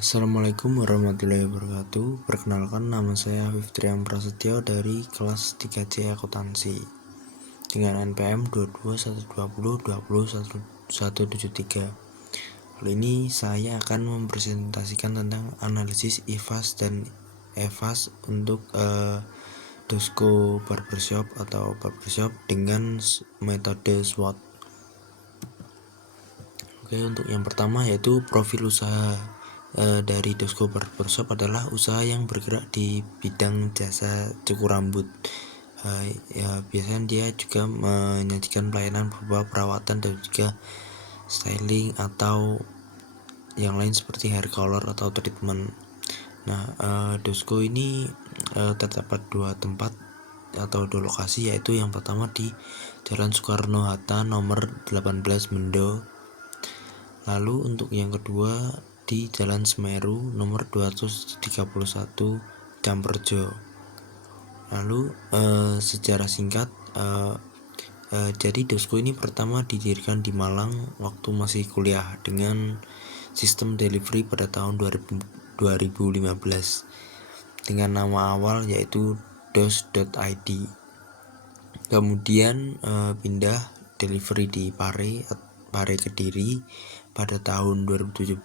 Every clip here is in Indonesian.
Assalamualaikum warahmatullahi wabarakatuh. Perkenalkan, nama saya Afif Triam Prasetyo dari kelas 3C Akuntansi dengan NPM 22120201173. Kali ini saya akan mempresentasikan tentang analisis IFAS dan EFAS untuk Dosco Barbershop atau barbershop dengan metode SWOT. Oke, untuk yang pertama yaitu profil usaha dari Dosco Barbershop adalah usaha yang bergerak di bidang jasa cukur rambut. Ya, biasanya dia juga menyajikan pelayanan berupa perawatan dan juga styling atau yang lain seperti hair color atau treatment. Nah, Dosco ini terdapat dua tempat atau dua lokasi, yaitu yang pertama di Jalan Soekarno-Hatta nomor 18 Mendo. Lalu untuk yang kedua di Jalan Semeru nomor 231 Camperjo. Lalu sejarah singkat, jadi Dosco ini pertama didirikan di Malang waktu masih kuliah dengan sistem delivery pada tahun 2015 dengan nama awal yaitu dos.id. Kemudian pindah delivery di Pare Kediri pada tahun 2017,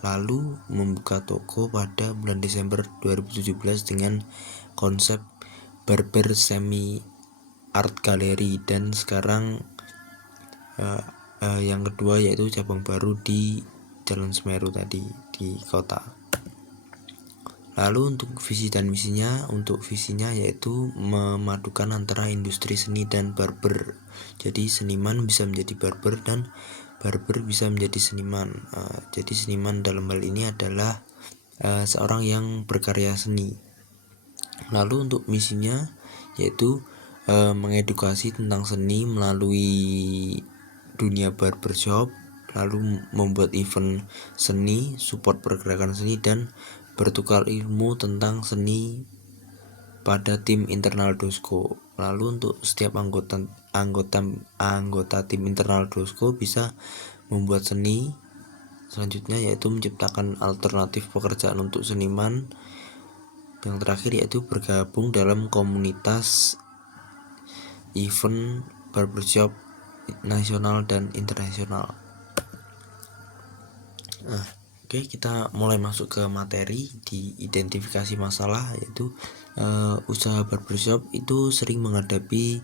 lalu membuka toko pada bulan Desember 2017 dengan konsep barber semi art gallery, dan sekarang yang kedua yaitu cabang baru di Jalan Semeru tadi di kota. Lalu untuk visi dan misinya, untuk visinya yaitu memadukan antara industri seni dan barber. Jadi seniman bisa menjadi barber dan barber bisa menjadi seniman. Jadi seniman dalam hal ini adalah seorang yang berkarya seni. Lalu untuk misinya yaitu mengedukasi tentang seni melalui dunia barbershop, lalu membuat event seni, support pergerakan seni, dan bertukar ilmu tentang seni pada tim internal Dosco. Lalu untuk setiap anggota tim internal Dosco bisa membuat seni. Selanjutnya yaitu menciptakan alternatif pekerjaan untuk seniman. Yang terakhir yaitu bergabung dalam komunitas event barbershop nasional dan internasional. Oke, kita mulai masuk ke materi di identifikasi masalah, yaitu usaha barbershop itu sering menghadapi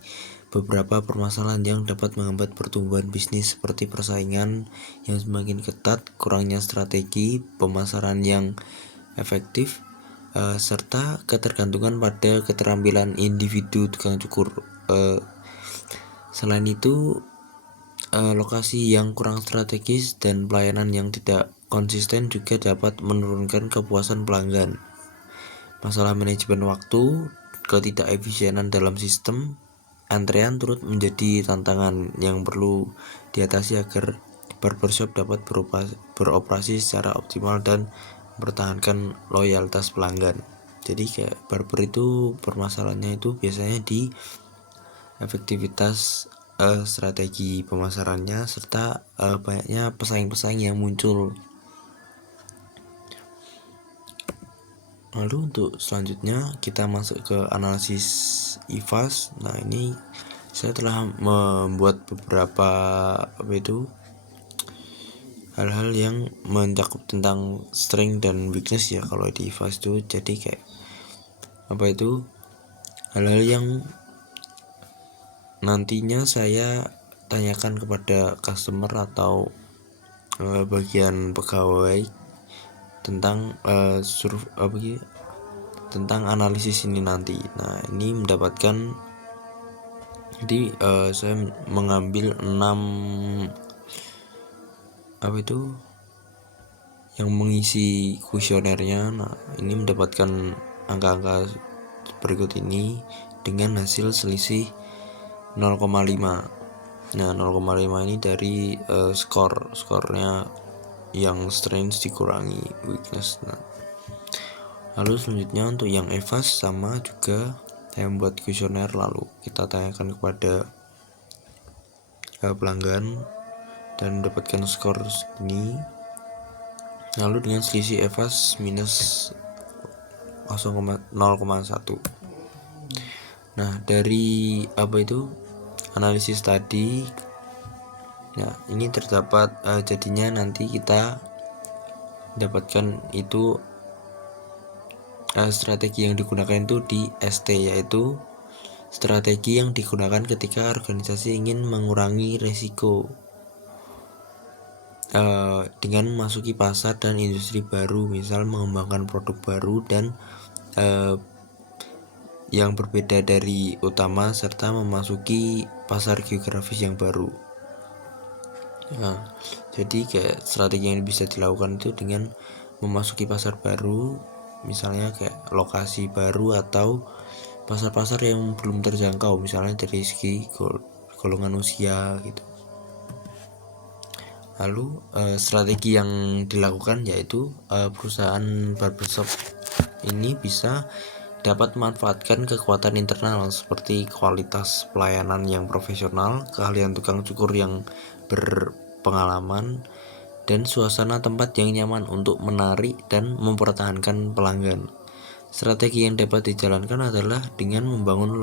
beberapa permasalahan yang dapat menghambat pertumbuhan bisnis, seperti persaingan yang semakin ketat, kurangnya strategi pemasaran yang efektif, serta ketergantungan pada keterampilan individu tukang cukur. Selain itu, lokasi yang kurang strategis dan pelayanan yang tidak konsisten juga dapat menurunkan kepuasan pelanggan. Masalah manajemen waktu, ketidakefisienan dalam sistem antrean turut menjadi tantangan yang perlu diatasi agar barbershop dapat beroperasi secara optimal dan mempertahankan loyalitas pelanggan. Jadi kayak barber itu permasalahannya itu biasanya di efektivitas strategi pemasarannya serta banyaknya pesaing-pesaing yang muncul. Lalu untuk selanjutnya kita masuk ke analisis IFAS. Nah, ini saya telah membuat beberapa hal-hal yang mencakup tentang strength dan weakness ya kalau di IFAS itu. Jadi kayak hal-hal yang nantinya saya tanyakan kepada customer atau bagian pegawai tentang tentang analisis ini nanti. Nah, ini mendapatkan, jadi saya mengambil 6 yang mengisi kuesionernya. Nah, ini mendapatkan angka-angka berikut ini dengan hasil selisih 0,5. Nah, 0,5 ini dari skornya yang strength dikurangi weakness. Nah, lalu selanjutnya untuk yang EFAS sama juga, saya membuat kuesioner lalu kita tanyakan kepada pelanggan dan mendapatkan skor segini. lalu dengan selisih EVAS minus 0,1. Nah, dari analisis tadi, nah ini terdapat jadinya nanti kita dapatkan itu strategi yang digunakan itu di ST, yaitu strategi yang digunakan ketika organisasi ingin mengurangi risiko dengan memasuki pasar dan industri baru, misal mengembangkan produk baru dan yang berbeda dari utama, serta memasuki pasar geografis yang baru. Nah, jadi kayak strategi yang bisa dilakukan itu dengan memasuki pasar baru, misalnya kayak lokasi baru atau pasar-pasar yang belum terjangkau, misalnya dari segi golongan usia gitu. Lalu strategi yang dilakukan yaitu perusahaan barbershop ini bisa dapat memanfaatkan kekuatan internal seperti kualitas pelayanan yang profesional, keahlian tukang cukur yang berpengalaman, dan suasana tempat yang nyaman untuk menarik dan mempertahankan pelanggan. Strategi yang dapat dijalankan adalah dengan membangun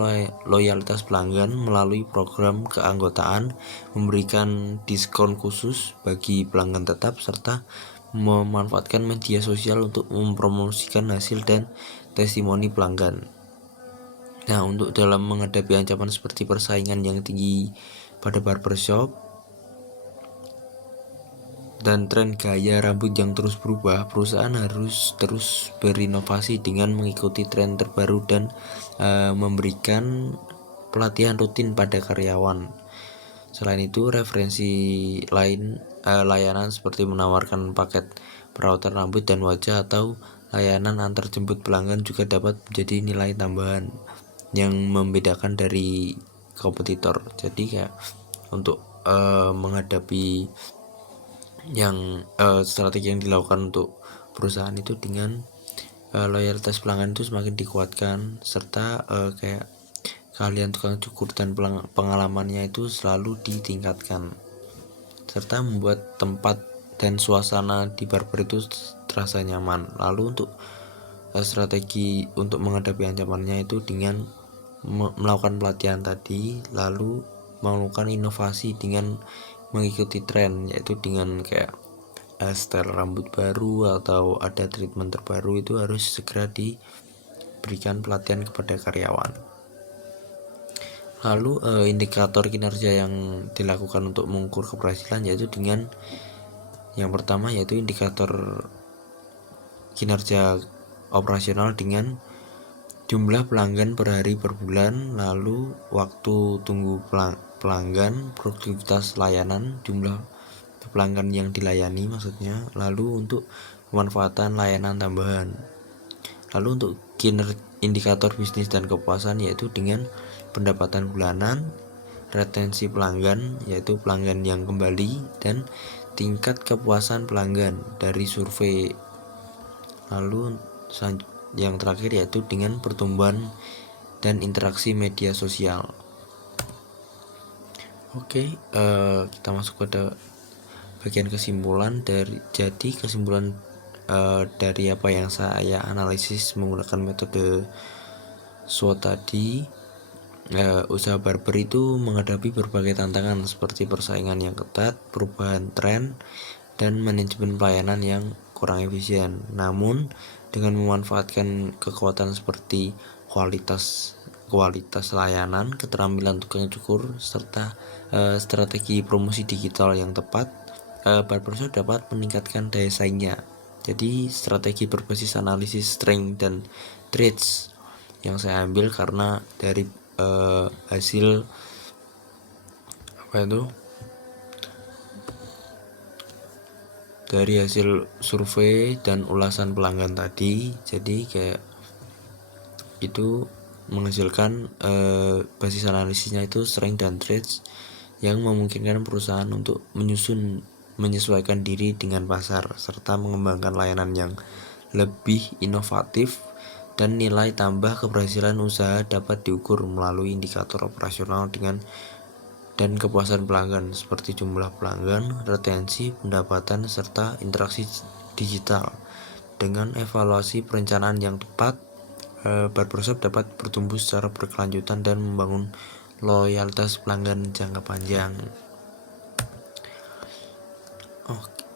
loyalitas pelanggan melalui program keanggotaan, memberikan diskon khusus bagi pelanggan tetap, serta memanfaatkan media sosial untuk mempromosikan hasil dan testimoni pelanggan. Nah, untuk dalam menghadapi ancaman seperti persaingan yang tinggi pada barbershop dan tren gaya rambut yang terus berubah, perusahaan harus terus berinovasi dengan mengikuti tren terbaru dan memberikan pelatihan rutin pada karyawan. Selain itu, referensi layanan seperti menawarkan paket perawatan rambut dan wajah atau layanan antar jemput pelanggan juga dapat menjadi nilai tambahan yang membedakan dari kompetitor. Jadi kayak untuk menghadapi yang strategi yang dilakukan untuk perusahaan itu dengan loyalitas pelanggan itu semakin dikuatkan, serta kayak keahlian tukang cukur dan pengalamannya itu selalu ditingkatkan, serta membuat tempat dan suasana di barber itu terasa nyaman. Lalu untuk strategi untuk menghadapi ancamannya itu dengan melakukan pelatihan tadi, lalu melakukan inovasi dengan mengikuti tren, yaitu dengan kayak style rambut baru atau ada treatment terbaru, itu harus segera diberikan pelatihan kepada karyawan. Lalu indikator kinerja yang dilakukan untuk mengukur keberhasilan yaitu dengan yang pertama yaitu indikator kinerja operasional dengan jumlah pelanggan per hari per bulan, lalu waktu tunggu pelanggan, produktivitas layanan, jumlah pelanggan yang dilayani maksudnya, lalu untuk pemanfaatan layanan tambahan. Lalu untuk indikator bisnis dan kepuasan yaitu dengan pendapatan bulanan, retensi pelanggan yaitu pelanggan yang kembali, dan tingkat kepuasan pelanggan dari survei. Lalu yang terakhir yaitu dengan pertumbuhan dan interaksi media sosial. Oke, kita masuk pada bagian kesimpulan. Kesimpulan dari apa yang saya analisis menggunakan metode SWOT tadi, usaha barber itu menghadapi berbagai tantangan seperti persaingan yang ketat, perubahan tren, dan manajemen pelayanan yang kurang efisien. Namun dengan memanfaatkan kekuatan seperti kualitas layanan, keterampilan tukang cukur, serta strategi promosi digital yang tepat, barbershop dapat meningkatkan daya saingnya. Jadi strategi berbasis analisis strength dan traits yang saya ambil karena dari hasil dari hasil survei dan ulasan pelanggan tadi. Jadi kayak itu menghasilkan basis analisisnya itu strength dan traits yang memungkinkan perusahaan untuk menyesuaikan diri dengan pasar, serta mengembangkan layanan yang lebih inovatif, dan nilai tambah keberhasilan usaha dapat diukur melalui indikator operasional dan kepuasan pelanggan seperti jumlah pelanggan, retensi, pendapatan, serta interaksi digital. Dengan evaluasi perencanaan yang tepat, barbershop dapat bertumbuh secara berkelanjutan dan membangun loyalitas pelanggan jangka panjang.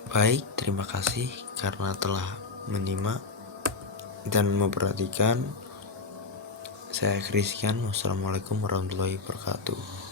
Baik, terima kasih karena telah menyimak dan memperhatikan. Saya akhiri sekian. Wassalamualaikum warahmatullahi wabarakatuh.